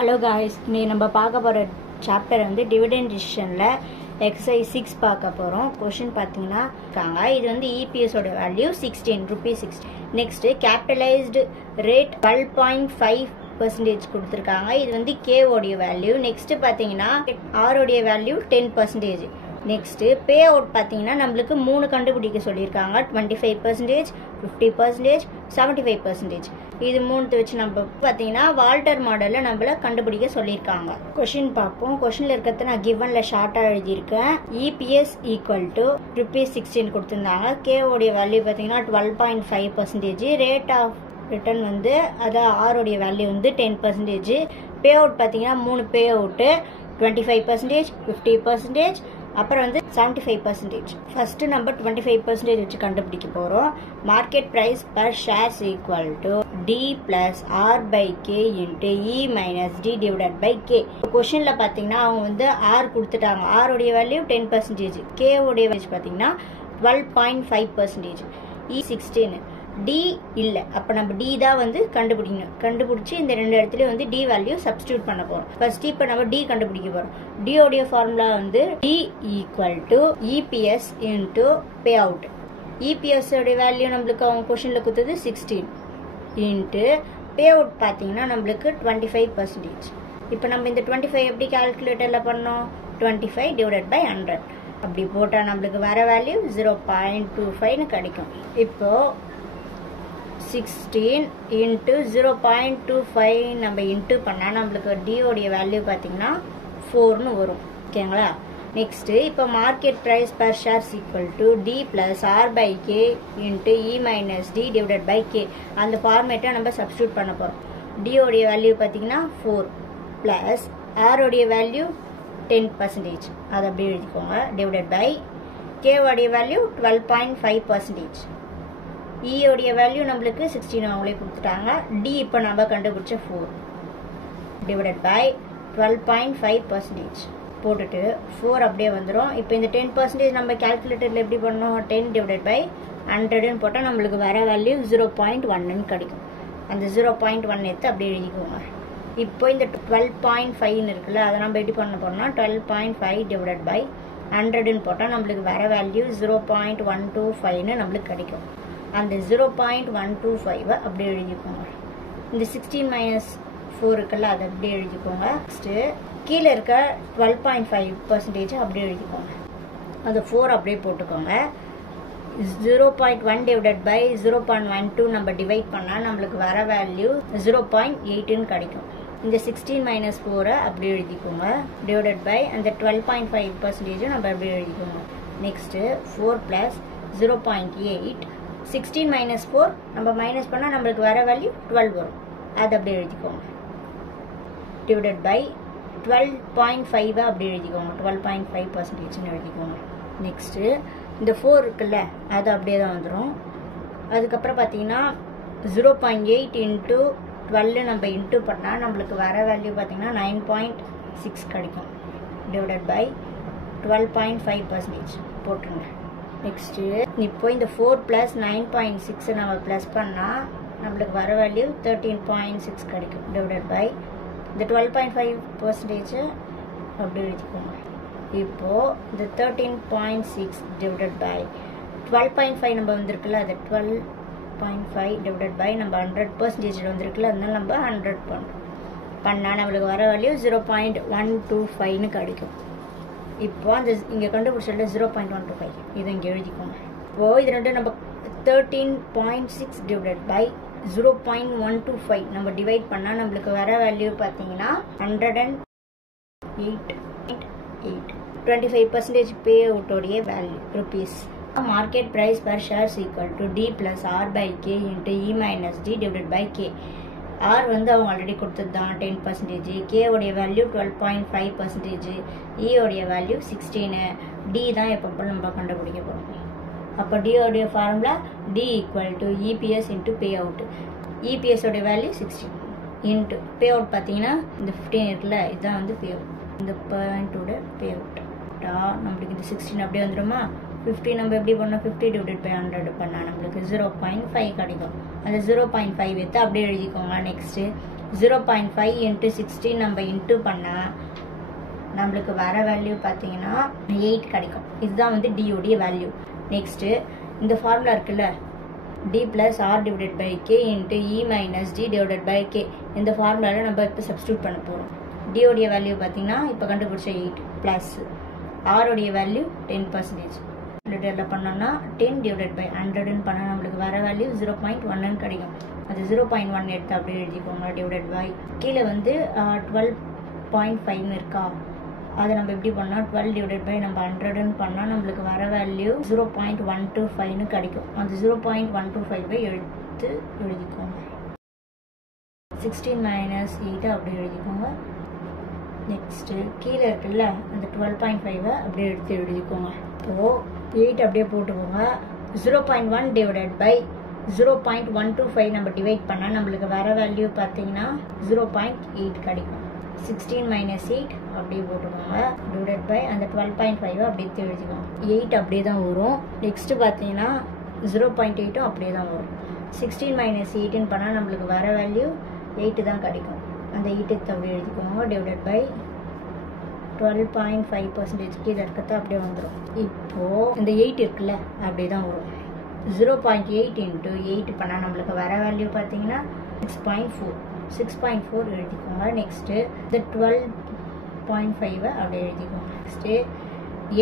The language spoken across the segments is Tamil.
Hello guys, இன்னைக்கு நம்ம பார்க்க போற சாப்டர் வந்து டிவிடெண்ட் டிசிஷன்ல எக்ஸசைஸ் 6 பார்க்க போறோம். क्वेश्चन பாத்தீங்கன்னா இது வந்து EPS ஓட value 16 rupees 16. Next capitalised rate 12.5% கொடுத்திருக்காங்க. இது வந்து K ஓட வேல்யூ. நெக்ஸ்ட் பாத்தீங்கன்னா R ஓட வேல்யூ 10%. நெக்ஸ்ட் பே அவுட் பாத்தீங்கன்னா நமக்கு மூணு கண்டுபிடிக்க சொல்லியிருக்காங்க. 25%, 50%, 75%. இது மூணு வச்சு நம்ம பாத்தீங்கன்னா வால்டர் மாடல்ல நம்மள கண்டுபிடிக்க சொல்லியிருக்காங்க. क्वेश्चन பார்ப்போம். क्वेश्चनல இருக்கிறத நான் கிவன்ல ஷார்ட்டா எழுதியிருக்கேன். EPS ரூபீஸ் 16 கொடுத்திருந்தாங்க. K உடைய வேல்யூ பாத்தீங்கன்னா 12.5%. ரேட் ஆஃப் ரிட்டர்ன் வந்து அது R உடைய வேல்யூ வந்து 10%. பே அவுட் பாத்தீங்கன்னா மூணு பே அவுட் 25%, 50%, அப்புறம் வந்து 75%. ஃபர்ஸ்ட் நம்ம 25% வச்சு கண்டுபிடிக்க போறோம். Market price per shares equal to D plus R by K into E minus D divided by K. கொஸ்டின்ல பாத்தீங்கன்னா அவங்க வந்து R கொடுத்துட்டாங்க. R உடைய வேல்யூ 10%, K உடைய வேல்யூ பாத்தீங்கன்னா 12.5%, E 16. D இல்ல, அப்ப நம்ம D தான் வந்து கண்டுபிடிக்கணும். கண்டுபிடிச்சு இந்த ரெண்டு இடத்துல வந்து D வேல்யூ சப்ஸ்டிட்யூட் பண்ண போறோம். ஃபர்ஸ்ட் இப்ப நம்ம D கண்டுபிடிக்க போறோம். D உடைய ஃபார்முலா வந்து D equal to EPS into pay out. EPS உடைய வேல்யூ நம்மளுக்கு அவங்க क्वेश्चनல கொடுத்தது 16 இன்டு பே அவுட் பாத்தீங்கன்னா நம்மளுக்கு 25%. இப்போ நம்ம இந்த 25 எப்படி கால்குலேட்டர்ல பண்ணோம்? 25 டிவைடட் பை 100 அப்படி போட்டா நம்மளுக்கு வர வேல்யூ 0.25 கிடைக்கும். இப்போ 16 into 0.25 நம்ம இன்ட்டு பண்ணா நம்மளுக்கு D உடைய வேல்யூ பாத்தீங்கன்னா 4னு வரும். ஓகேங்களா? நெக்ஸ்ட் இப்போ market price per shares equal to D plus R by K into E minus D divided by K. அந்த ஃபார்மேட்டை நம்ம சப்ஸ்டிட்யூட் பண்ண போறோம். D உடைய வேல்யூ பாத்தீங்கன்னா 4 பிளஸ் R உடைய வேல்யூ 10%. அதை அப்படியே எழுதிக்கோங்க. டிவைடட் பை K உடைய வேல்யூ 12.5%. E உடைய வேல்யூ நம்மளுக்கு 16 அவங்களே கொடுத்துட்டாங்க. D இப்போ நம்ம கண்டுபிடிச்ச 4 டிவைடட் பை 12.5% போட்டுட்டு 4 அப்படியே வந்துடும். இப்போ இந்த 10% நம்ம கால்குலேட்டர்ல எப்படி பண்ணோம்? 10 டிவைடட் பை 100 போட்டால் நம்மளுக்கு வர வேல்யூ 0.1 கிடைக்கும். அந்த 0.1 எடுத்து அப்படியே எழுதிக்கோங்க. இப்போ இந்த 12.5 இருக்குல்ல, அதை நம்ம எப்படி பண்ண போறோம்னா 12.5 டிவைடட் பை 100 போட்டால் நம்மளுக்கு வர வேல்யூ 0.125 நம்மளுக்கு கிடைக்கும். அந்த 0.125 அப்படியே எழுதிக்கோங்க. இந்த 16 மைனஸ் 4 இருக்குல்ல, அதை அப்படியே எழுதிக்கோங்க. நெக்ஸ்ட் கீழே இருக்க 12.5% அப்படியே எழுதிக்கோங்க. அந்த 4 அப்படியே போட்டுக்கோங்க. 0.1 டிவைடட் பை 0.12 நம்ம டிவைட் பண்ணால் நம்மளுக்கு வர வேல்யூ 0.8 கிடைக்கும். இந்த 16 மைனஸ் 4 அப்படியே எழுதிக்கோங்க. டிவைடட் பை அந்த 12.5% நம்ம அப்படியே எழுதிக்கோங்க. நெக்ஸ்ட் 4 பிளஸ் 0.8, 16 மைனஸ் 4 நம்ம மைனஸ் பண்ணால் நம்மளுக்கு வர வேல்யூ 12 வரும். அது அப்படியே எழுதிக்கோங்க. டிவைடட் பை 12.5 அப்படி எழுதிக்கோங்க. 12.5% எழுதிக்கோங்க. நெக்ஸ்ட்டு இந்த 4 இருக்குல்ல, அது அப்படியே தான் வந்துடும். அதுக்கப்புறம் பார்த்தீங்கன்னா 0.8 இன்ட்டு 12 நம்ம இன்ட்டு பண்ணால் நம்மளுக்கு வர வேல்யூ பார்த்தீங்கன்னா 9.6 கிடைக்கும். டிவைடட் பை 12.5% போட்டுருங்க. நெக்ஸ்ட்டு இப்போ இந்த 4 பிளஸ் 9.6 நம்ம ப்ளஸ் பண்ணால் நம்மளுக்கு வர வேல்யூ 13.6 கிடைக்கும். டிவைடட் பை இந்த 12.5% அப்படி எழுதிக்கோங்க. இப்போது இந்த 13.6 டிவைடட் பை 12.5 நம்ம வந்திருக்குல்ல, அது 12.5 டிவைடட் பை நம்ம 100% வந்திருக்குல்ல, அதனால நம்ம 100 பண்ணால் நம்மளுக்கு வர வேல்யூ 0.125 கிடைக்கும். இப்போ அந்த இங்கே கண்டுபிடிச்சல 0.125 இதை இங்கே எழுதிக்கோங்க. இப்போது இது ரெண்டு நம்ம 13.6 டிவைடட் பை 0.125 நம்ம டிவைட் பண்ணால் நம்மளுக்கு வர வேல்யூ பார்த்தீங்கன்னா 108.8. 25% பே அவுட்டோடைய value rupees. Market price per shares equal to D plus R by K into E minus D divided by K. R வந்து அவங்க ஆல்ரெடி கொடுத்தது தான் 10%, K உடைய வேல்யூ 12.5%, E உடைய வேல்யூ 16, D தான் எப்போ நம்ம கண்டுபிடிக்க போகிறோம். அப்போ D உடைய formula D equal to EPS into pay out. EPS உடைய வேல்யூ 16 இன்ட்டு பே அவுட் பார்த்தீங்கன்னா இந்த 15 இருக்குல்ல, இதுதான் வந்து பே அவுட். இந்த பாயிண்டோட பே அவுட் நம்மளுக்கு இந்த 16 அப்படியே வந்துடுமா? 50 நம்ம எப்படி பண்ணோம்? 50 டிவைடட் பை 100 பண்ணால் நம்மளுக்கு 0.5 கிடைக்கும். அந்த 0.5 எடுத்து அப்படியே எழுதிக்கோங்க. நெக்ஸ்ட்டு 0.5 into 16 நம்ம இன்ட்டு பண்ணால் நம்மளுக்கு வர வேல்யூ பார்த்தீங்கன்னா 8 கிடைக்கும். இதுதான் வந்து D உடைய வேல்யூ. நெக்ஸ்ட்டு இந்த ஃபார்முலா இருக்குல்ல, D plus R divided by K into E minus D divided by K. இந்த ஃபார்முலாவில் நம்ம இப்போ சப்ஸ்டியூட் பண்ண போகிறோம். D உடைய வேல்யூ பார்த்தீங்கன்னா இப்போ கண்டுபிடிச்ச 8 ப்ளஸ் R உடைய வேல்யூ 10%. லிட்டரில் பண்ணோம்னா 10 divided by 100ன்னு பண்ணால் நம்மளுக்கு வர வேல்யூ 0.1 கிடைக்கும். அது 0.1 எடுத்து அப்படியே எழுதிக்கோங்க. டிவைடட் பை கீழே வந்து 12.5 இருக்கா, அதை நம்ம எப்படி பண்ணால் 12 டிவைடட் பை நம்ம 100ன்னு பண்ணால் நம்மளுக்கு வர வேல்யூ 0.125ன்னு கிடைக்கும். அந்த 0.125 எடுத்து எழுதிக்கோங்க. 16 minus 8 அப்படியே எழுதிக்கோங்க. நெக்ஸ்ட்டு கீழே இருக்குல்ல அந்த 12.5 அப்படியே எடுத்து எழுதிக்கோங்க. இப்போது 8 அப்படியே போட்டுக்கோங்க. 0.1 டிவைடட் பை 0.125 நம்ம டிவைட் பண்ணால் நம்மளுக்கு வர வேல்யூ பார்த்தீங்கன்னா 0.8 கிடைக்கும். 16 minus 8 அப்படியே போட்டுக்கோங்க. டிவைடட் பை அந்த 12.5 அப்படியே எழுதிக்கோங்க. 8 அப்படியே தான் வரும். நெக்ஸ்ட்டு பார்த்தீங்கன்னா 0.8 அப்படியே தான் வரும். 16 minus 8ன்னு பண்ணால் நம்மளுக்கு வர வேல்யூ 8 தான் கிடைக்கும். அந்த 8 அப்படியே எழுதிக்கோங்க. டிவைடட் பை 12.5% கீழே இருக்கிறது அப்படியே வந்துடும். இப்போது இந்த 8 இருக்குல்ல அப்படியே தான் வரும். 0.8 into 8 பண்ணால் நம்மளுக்கு வர வேல்யூ பார்த்தீங்கன்னா 6.4 எழுதிக்கோங்க. நெக்ஸ்ட்டு இந்த 12.5 அப்படியே எழுதிக்கோங்க. நெக்ஸ்ட்டு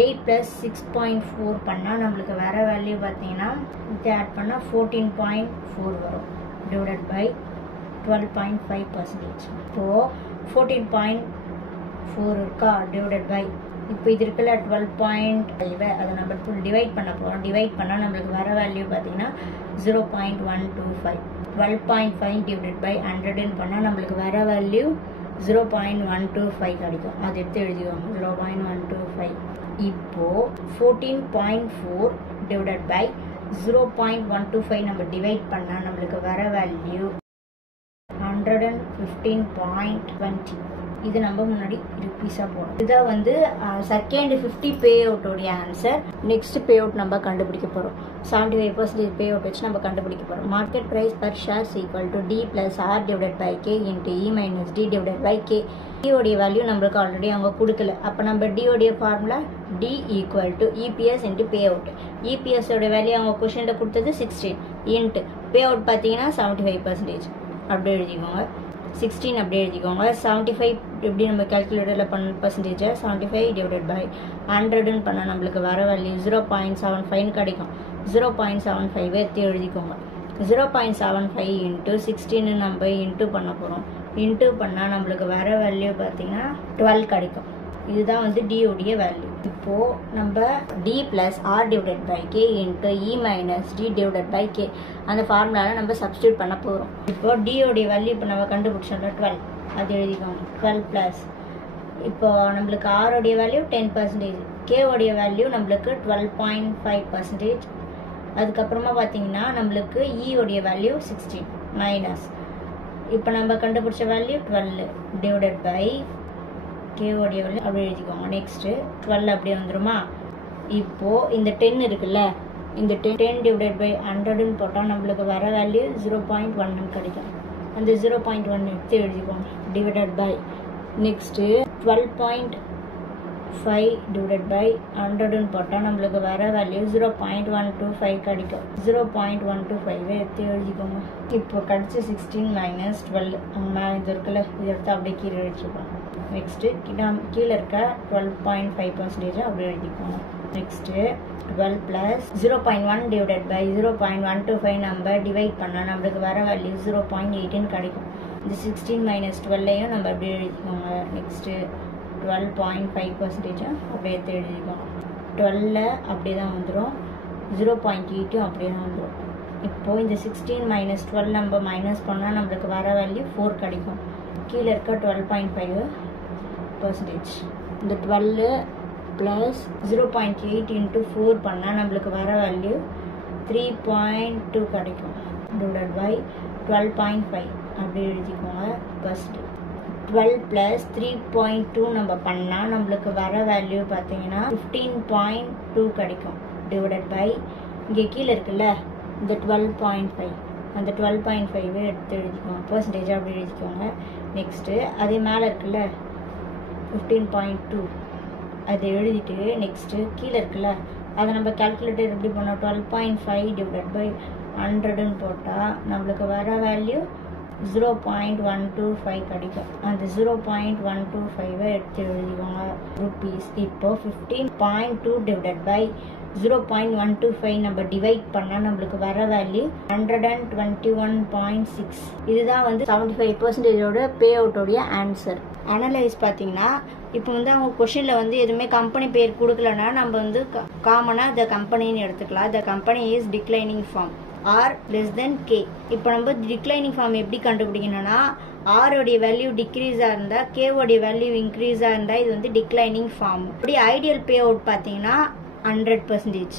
8 + 6.4 பண்ணால் நம்மளுக்கு வர வேல்யூ பார்த்தீங்கன்னா இதை ஆட் பண்ணால் 14.4 வரும். Divided by 12.5%. இப்போது 14.4 இருக்கா, டிவைடட் பை இப்போ இது இருக்குல்ல 12.5 அதை நம்ம ஃபுல் டிவைட் பண்ண போகிறோம். டிவைட் பண்ணால் நம்மளுக்கு வர வேல்யூ பார்த்தீங்கன்னா 0.125. 12.5 டிவைடட் பை 100ன்னு பண்ணால் நம்மளுக்கு வர வேல்யூ 0.125 கிடைக்கும். அதை எடுத்து எழுதிக்கோங்க. 0.125. இப்போது 14.4 டிவைடட் பை 0.125 நம்ம டிவைட் பண்ணால் நம்மளுக்கு வர வேல்யூ 115.20. இது நம்ம முன்னாடி ருப்பீஸாக போடும். இதான் வந்து செகண்ட் 50 பே அவுட்டோடைய ஆன்சர். நெக்ஸ்ட் பே அவுட் நம்ம கண்டுபிடிக்க போகிறோம். 75% பே அவுட் வச்சு நம்ம கண்டுபிடிக்க போகிறோம். Market price per shares equal to D plus R divided by K into E minus D divided by K. D உடைய வேல்யூ நம்மளுக்கு ஆல்ரெடி அவங்க கொடுக்கல. அப்போ நம்ம D உடைய formula D equal to EPS into pay out. EPS உடைய வேல்யூ அவங்க கொஷனில் கொடுத்தது 16 இன்ட்டு பே அவுட் பார்த்தீங்கன்னா 75% அப்படியே எழுதிக்கோங்க. 16 அப்படியே எழுதிக்கோங்க. 75 எப்படி நம்ம கேல்குலேட்டரில் பண்ண பர்சன்டேஜை 75 டிவைடட் பை 100ன்னு பண்ணால் நம்மளுக்கு வர வேல்யூ 0.75 கிடைக்கும். 0.75 எடுத்து எழுதிக்கோங்க. 0.75 இன்ட்டு 16 நம்ம இன்ட்டு பண்ண போகிறோம். இன்ட்டு பண்ணால் நம்மளுக்கு வர வேல்யூ பார்த்தீங்கன்னா 12 கிடைக்கும். இதுதான் வந்து D உடைய வேல்யூ. இப்போது நம்ம D plus R divided by K into E minus D divided by K அந்த ஃபார்முலாவில் நம்ம சப்ஸ்டியூட் பண்ண போகிறோம். இப்போது D உடைய வேல்யூ இப்போ நம்ம கண்டுபிடிச்சோம்ல 12, அது எழுதிக்கோங்க. 12 ப்ளஸ் இப்போ நம்மளுக்கு R உடைய வேல்யூ 10%, K உடைய வேல்யூ நம்மளுக்கு 12.5%. அதுக்கப்புறமா பார்த்தீங்கன்னா நம்மளுக்கு E உடைய வேல்யூ 16 மைனஸ் இப்போ நம்ம கண்டுபிடிச்ச வேல்யூ 12 டிவைடட் பை K உடைய வேல்யூ அப்படி எழுதிக்கோங்க. நெக்ஸ்ட்டு 12 அப்படியே வந்துருமா. இப்போது இந்த 10 இருக்குல்ல, இந்த 10 டிவைடட் பை 100ன்னு போட்டால் நம்மளுக்கு வர வேல்யூ 0.1 கிடைக்கும். அந்த 0.1 எடுத்து எழுதிக்கோங்க. Divided by next 12.5 divided by 100ன்னு போட்டால் நம்மளுக்கு வர வேல்யூ 0.125 கிடைக்கும். 0.125 எடுத்து எழுதிக்கோங்க. இப்போ கிடச்சி 16 மைனஸ் 12 இது இருக்குல்ல, இது எடுத்து அப்படியே கீழே எழுதிக்கோங்க. நெக்ஸ்ட்டு கீழே இருக்க 12.5% அப்படியே எழுதிக்கோங்க. நெக்ஸ்ட்டு 12 ப்ளஸ் 0.1 டிவைடட் பை 0.125 நம்ம டிவைட் பண்ணால் நம்மளுக்கு வர வேல்யூ 0.18 கிடைக்கும். இந்த 16 மைனஸ் 12ஐயும் நம்ம அப்படியே எழுதிக்கோங்க. நெக்ஸ்ட்டு 12.5% அப்படியே எடுத்து எழுதிக்கோங்க. 12 அப்படியே தான் வந்துடும். 0.8 அப்படியே தான் வந்துடும். இப்போது இந்த 16 மைனஸ் 12 நம்ம மைனஸ் பண்ணால் நம்மளுக்கு வர வேல்யூ 4 கிடைக்கும். கீழே இருக்க 12.5%. இந்த 12 ப்ளஸ் 0.8 இன்ட்டு 4 பண்ணால் நம்மளுக்கு வர வேல்யூ 3.2 கிடைக்கும். டிவைடட் பை 12.5 அப்படி எழுதிக்கோங்க. ஃபஸ்ட்டு 12 ப்ளஸ் 3.2 நம்ம பண்ணால் நம்மளுக்கு வர வேல்யூ பார்த்தீங்கன்னா 15.2 கிடைக்கும். டிவைடட் பை இங்கே கீழே இருக்குல்ல இந்த 12.5 அந்த 12.5 எடுத்து எழுதிக்கோங்க, பர்சன்டேஜ் அப்படி எழுதிக்கோங்க. நெக்ஸ்ட்டு அதே மேலே இருக்குல்ல 15.2 அதை எழுதிட்டு நெக்ஸ்ட்டு கீழே இருக்குல்ல அதை நம்ம கால்குலேட்டர் எப்படி பண்ணோம், 12.5 டிவைட் பை 100ன்னு போட்டால் நம்மளுக்கு வர வேல்யூ 0.125 கிடைக்கும். அந்த 0.125 எடுத்து எழுதிக்கோங்க ருபீஸ். இப்போ 15.2 டிவைட் பை 0.125 நம்ம டிவைட் பண்ணால் நம்மளுக்கு வர வேல்யூ 121.6. இதுதான் வந்து 75% பே அவுட்டோடைய ஆன்சர். அனலைஸ் பார்த்தீங்கன்னா இப்போ வந்து அவங்க கொஷினில் வந்து எதுவுமே கம்பெனி பேர் கொடுக்கலன்னா நம்ம வந்து காமனாக த கம்பெனின்னு எடுத்துக்கலாம். The company is declining firm R less than K. இப்போ நம்ம டிக்ளைனிங் ஃபார்ம் எப்படி கண்டுபிடிக்கணும்னா ஆரோடைய வேல்யூ டிக்ரீஸாக இருந்தால் கேவோடைய வேல்யூ இன்க்ரீஸாக இருந்தால் இது வந்து டிக்ளைனிங் ஃபார்ம். இப்படி ஐடியல் பே அவுட் பார்த்தீங்கன்னா 100%.